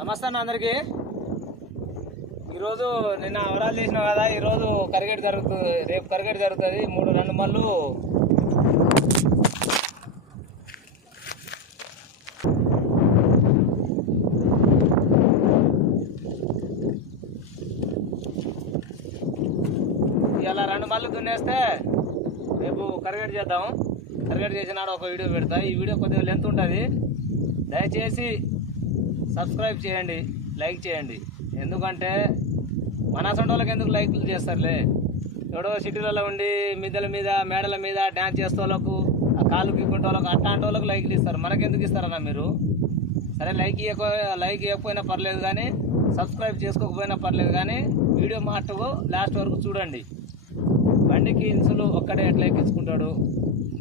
నమస్తే అన్న అందరికీ. ఈరోజు నిన్న వరాలు చేసినాం కదా, ఈరోజు కరిగేట్ జరుగుతుంది, రేపు కరిగేట్ జరుగుతుంది. 3 మళ్ళు ఇలా 2 మళ్ళు దున్నేస్తే రేపు కరిగేట్ చేద్దాం. కరిగేట్ చేసినాడు ఒక వీడియో పెడతా. ఈ వీడియో కొద్దిగా లెంత్ ఉంటుంది, దయచేసి సబ్స్క్రైబ్ చేయండి, లైక్ చేయండి. ఎందుకంటే మన అసంటి వాళ్ళకి ఎందుకు లైక్లు చేస్తారులే, ఎవడో సిటీలలో ఉండి మిద్దెల మీద మేడల మీద డ్యాన్స్ చేసే వాళ్ళకు, ఆ కాళ్ళు గిక్కుంటే వాళ్ళకు, అట్లాంటి వాళ్ళకు లైక్లు ఇస్తారు. మనకెందుకు ఇస్తారన్నా మీరు? సరే లైక్ ఇవ్వకపోయినా పర్లేదు, కానీ సబ్స్క్రైబ్ చేసుకోకపోయినా పర్లేదు, కానీ వీడియో మాటకు లాస్ట్ వరకు చూడండి. బండికి ఇన్సులు ఒక్కడే ఎట్లా ఎక్కించుకుంటాడు,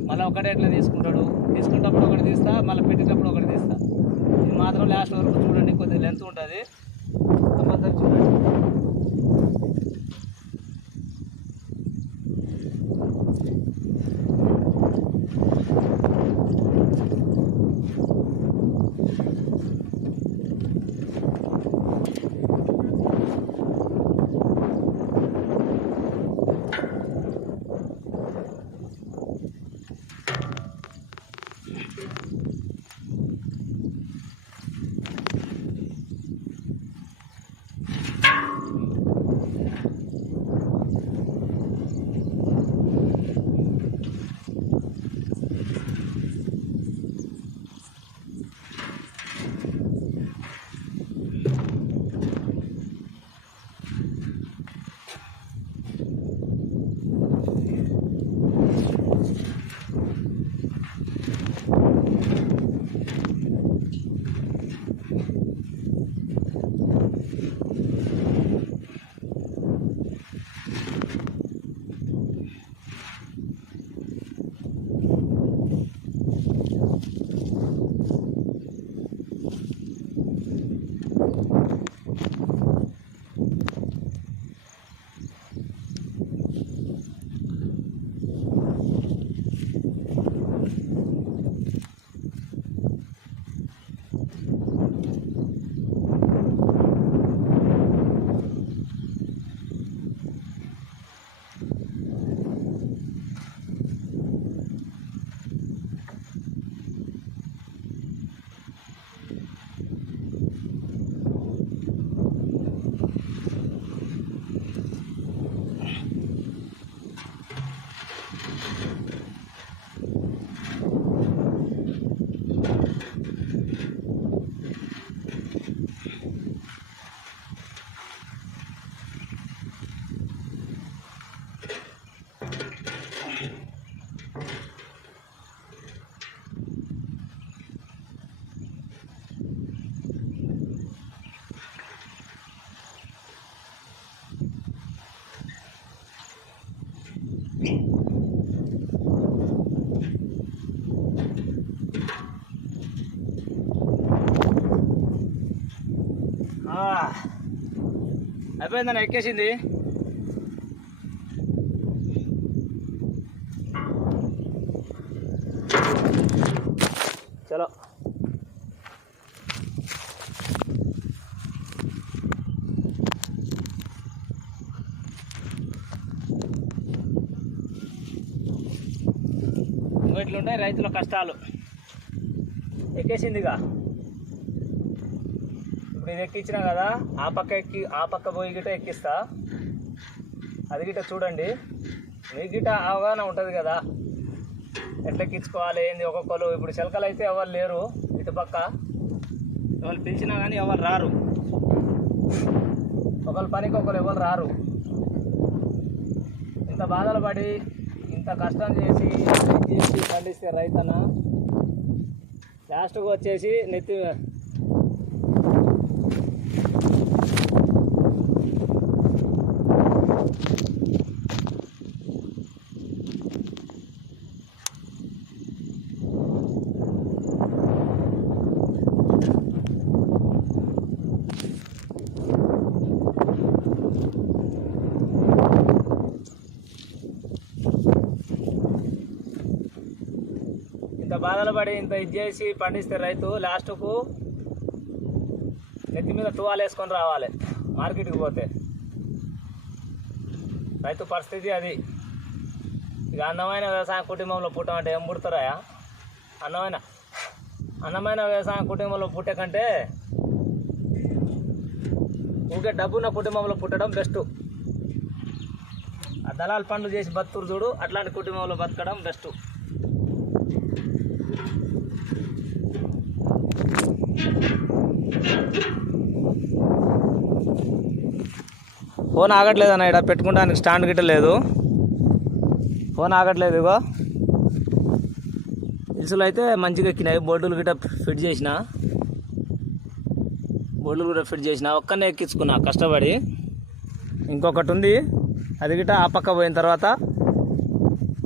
మళ్ళీ ఒక్కడే ఎట్లా తీసుకుంటాడు, తీసుకున్నప్పుడు ఒకటి తీస్తా, మళ్ళీ పెట్టేటప్పుడు ఒకటి తీస్తా. ఇది మాత్రం లాస్ట్ వరకు చూడండి, కొద్దిగా లెంత్ ఉంటుంది, కంపల్సరీ చూడండి. అయిపోయిందని ఎక్కేసింది. చలో ఇట్లుంటాయి రైతుల కష్టాలు. ఎక్కేసిందిగా, ఇప్పుడు ఇది ఎక్కించినా కదా, ఆ పక్క పోయి గిట్ట ఎక్కిస్తా. అది గిట్ట చూడండి, మీకు గిట్ట అవగాహన ఉంటుంది కదా ఎట్లా ఎక్కించుకోవాలి ఏంది. ఒక్కొక్కరు ఇప్పుడు చిలకలు అయితే ఎవరు లేరు, ఇటుపక్క ఎవరు పిలిచినా కానీ ఎవరు రారు, ఒకళ్ళ పనికి ఒకరు ఎవరు రారు. ఇంత బాధలు పడి ఇంత కష్టం చేసి పండిస్తే రైతన్న లాస్ట్కి వచ్చేసి నెత్తి ఇంత బాధలు పడి ఇంత ఇది చేసి పండిస్తే రైతు లాస్ట్కు నెత్తి మీద తువాలు వేసుకొని రావాలి మార్కెట్కి పోతే. రైతు పరిస్థితి అది. ఇక అందమైన వ్యవసాయ కుటుంబంలో పుట్టమంటే ఏం పుడతారా? అందమైన వ్యవసాయ కుటుంబంలో పుట్టే కంటే ఊరికే డబ్బున్న కుటుంబంలో పుట్టడం బెస్ట్. ఆ దళాలు పనులు చేసి బతుకురు చూడు, అట్లాంటి కుటుంబంలో బతకడం బెస్ట్. ఫోన్ ఆగట్లేదు అన్న, ఇక్కడ పెట్టుకుంటానికి స్టాండ్ గిట్ట లేదు, ఫోన్ ఆగట్లేదు. ఇగో ఇసులు అయితే మంచిగా ఎక్కినాయి, బోర్డులు గిట్ట ఫిట్ చేసిన, ఒక్కనే ఎక్కించుకున్నా కష్టపడి. ఇంకొకటి ఉంది, అది గిట్ట ఆ పక్క పోయిన తర్వాత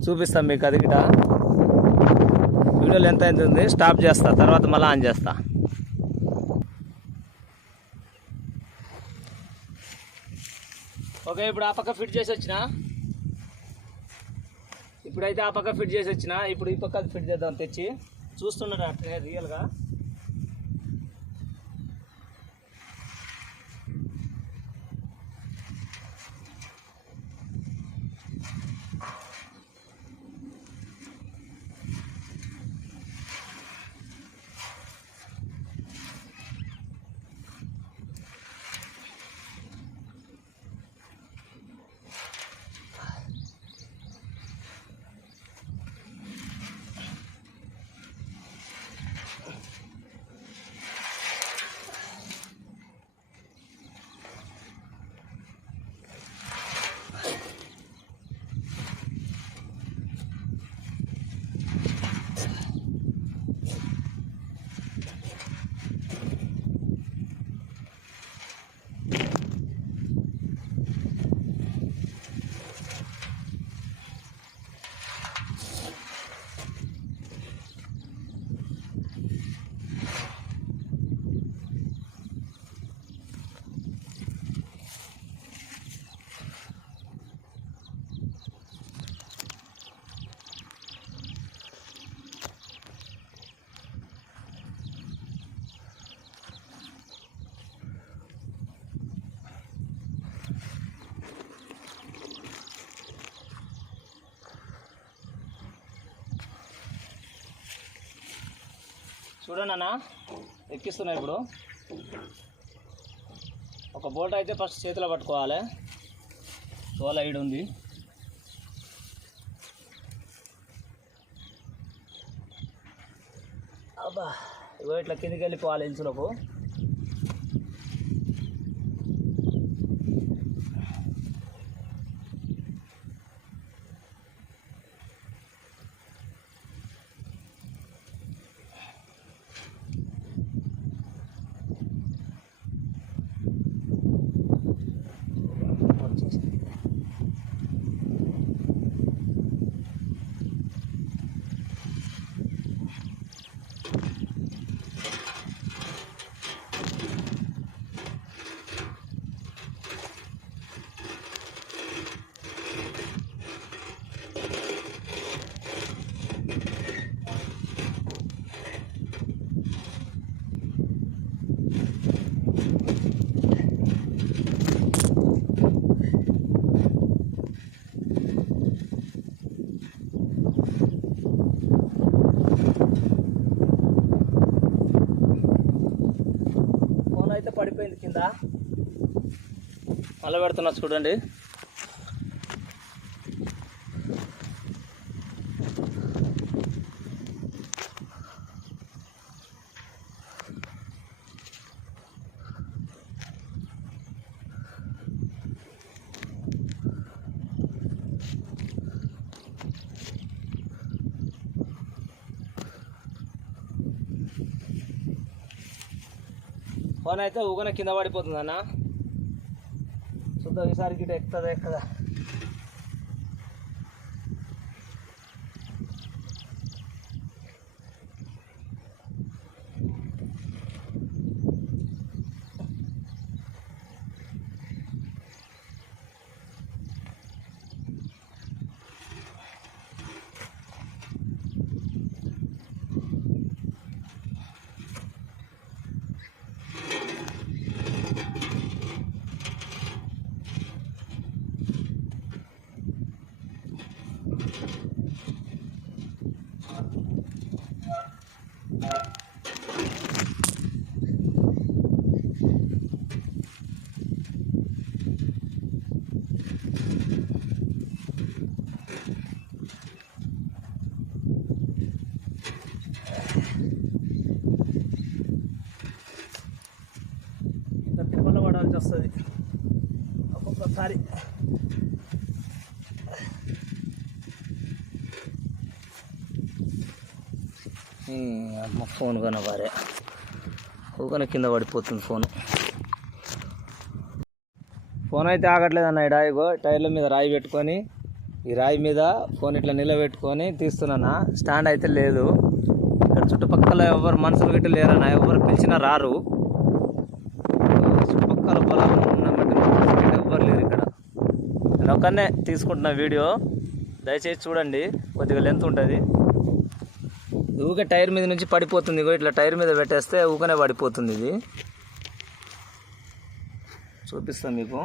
చూపిస్తాం మీకు. అది గిట్ట వీడియోలు ఎంత ఉంది స్టాప్ చేస్తా, తర్వాత మళ్ళీ ఆన్ చేస్తా. ఓకే, ఇప్పుడు ఆ పక్క ఫిట్ చేసి వచ్చిన, ఇప్పుడైతే ఆ పక్క ఫిట్ చేసి వచ్చిన. ఇప్పుడు ఈ పక్క ఫిట్ చేద్దాం తెచ్చి. చూస్తున్నాడు అట్లనే రియల్గా. చూడండి అన్న, ఎక్కిస్తున్నా. ఇప్పుడు ఒక బోల్ట్ అయితే ఫస్ట్ చేతిలో పట్టుకోవాలి, తోల ఈడు ఉంది. అబ్బా, ఇగో ఇట్లా కిందికి వెళ్ళిపోవాలి ఇంచులకు. పడిపోయింది కింద, మళ్ళీ పెడుతున్నా చూడండి. ఫోన్ అయితే ఊగన కింద పడిపోతుంది అన్న. చూద్దాం ఈసారి గిట్ట ఎక్కుతుందా ఎక్కదా. అమ్మ ఫోన్ కన్నా భార్య ఊకన కింద పడిపోతుంది ఫోన్ అయితే ఆగట్లేదు అన్న. ఇగో టైర్ల మీద రాయి పెట్టుకొని ఈ రాయి మీద ఫోన్ ఇట్లా నిలబెట్టుకొని తీస్తున్నా. స్టాండ్ అయితే లేదు. ఇక్కడ చుట్టుపక్కల ఎవరు మనుషులు గిట్ట లేరన్న, ఎవరు పిలిచినా రారు. చుట్టుపక్కల పొలాలు ఉన్నటువంటి ఎవ్వరు లేరు ఇక్కడ. నేను ఒక్కనే తీసుకుంటున్న వీడియో, దయచేసి చూడండి. కొద్దిగా లెంత్ ఉంటుంది. ఊకే టైర్ మీద నుంచి పడిపోతుంది. ఇట్లా టైర్ మీద పెట్టేస్తే ఊకనే పడిపోతుంది. ఇది చూపిస్తాను మీకు.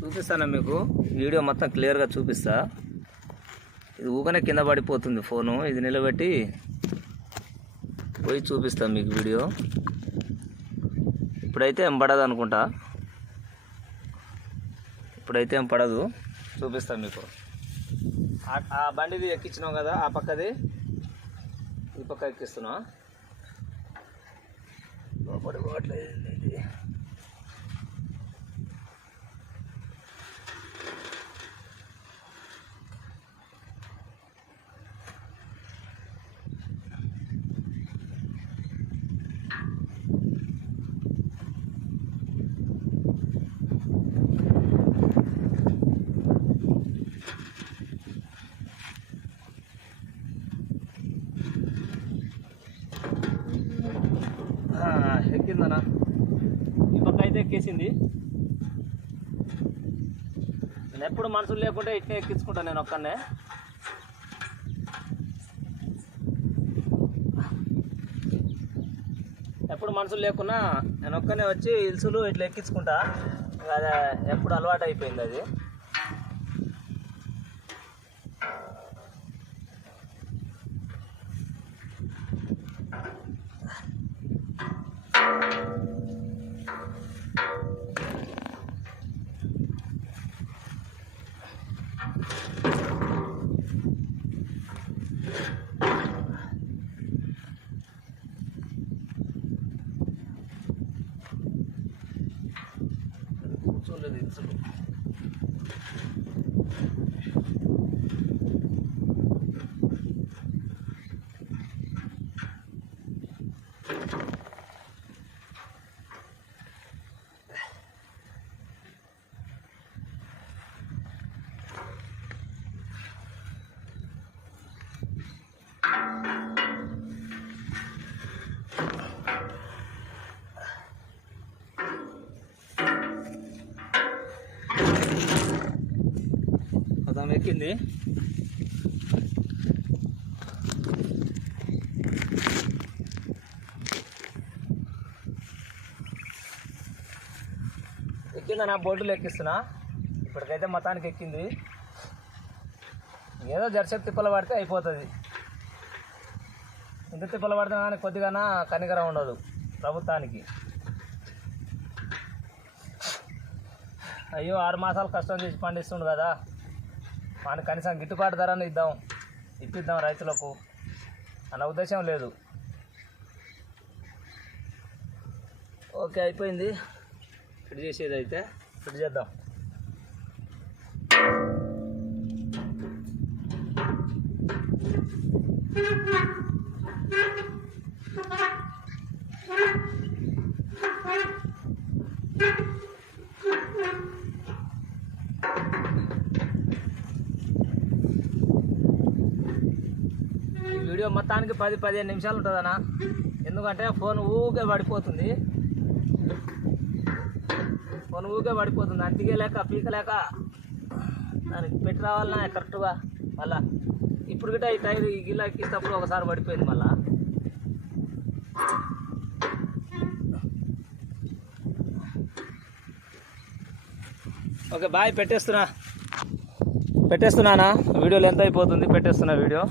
చూపిస్తాను మీకు వీడియో మొత్తం క్లియర్గా చూపిస్తా. ఇది ఊకనే కింద పడిపోతుంది ఫోను. ఇది నిలబెట్టి పోయి చూపిస్తాను మీకు వీడియో. ఇప్పుడైతే ఏం పడదు అనుకుంటా. ఇప్పుడైతే ఏం పడదు, చూపిస్తాను మీకు. ఆ బండిది ఎక్కించినాం కదా, ఆ పక్కది ఈ పక్క ఎక్కిస్తున్నా. లోపడి పోవట్లేదు ఇది. ఎక్కిందనా, ఈ పక్క అయితే ఎక్కేసింది. నేను ఎప్పుడు మనుషులు లేకుంటే ఇట్నే ఎక్కించుకుంటాను నేను ఒక్కనే. ఎప్పుడు మనుషులు లేకున్నా నేను ఒక్కనే వచ్చి హిల్సులు ఇట్లా ఎక్కించుకుంటా. అది ఎప్పుడు అలవాటు అయిపోయింది అది. కూర్చోలేదు హిల్సులు. మొత్తం ఎక్కింది. ఎక్కిందా, నా బోర్డులు ఎక్కిస్తున్నా. ఇప్పటికైతే మొత్తానికి ఎక్కింది. ఏదో జరసేపు తిప్పలు పడితే అయిపోతుంది. ఇంత తిప్పలు పడితే కానీ కొద్దిగా కనికరం ఉండదు ప్రభుత్వానికి. అయ్యో 6 మాసాలు కష్టం చేసి పండిస్తుండు కదా, మనకు కనీసం గిట్టుబాటు ధరను ఇప్పిద్దాం రైతులకు అన్న ఉద్దేశం లేదు. ఓకే, అయిపోయింది. ఫిట్ చేసేది అయితే ఫిట్ చేద్దాం. వీడియో మొత్తానికి 10-15 నిమిషాలు ఉంటుందన్నా. ఎందుకంటే ఫోన్ ఊకే పడిపోతుంది. అంతికేలేక పీకలేక దానికి పెట్టి రావాలన్నా కరెక్ట్గా. మళ్ళా ఇప్పుడు గిట్ట ఈ టైర్ గిల్ల ఎక్కిస్తప్పుడు ఒకసారి పడిపోయింది మళ్ళా. ఓకే బాయ్, పెట్టేస్తున్నానా. వీడియోలు ఎంత అయిపోతుంది, పెట్టేస్తున్నా వీడియో.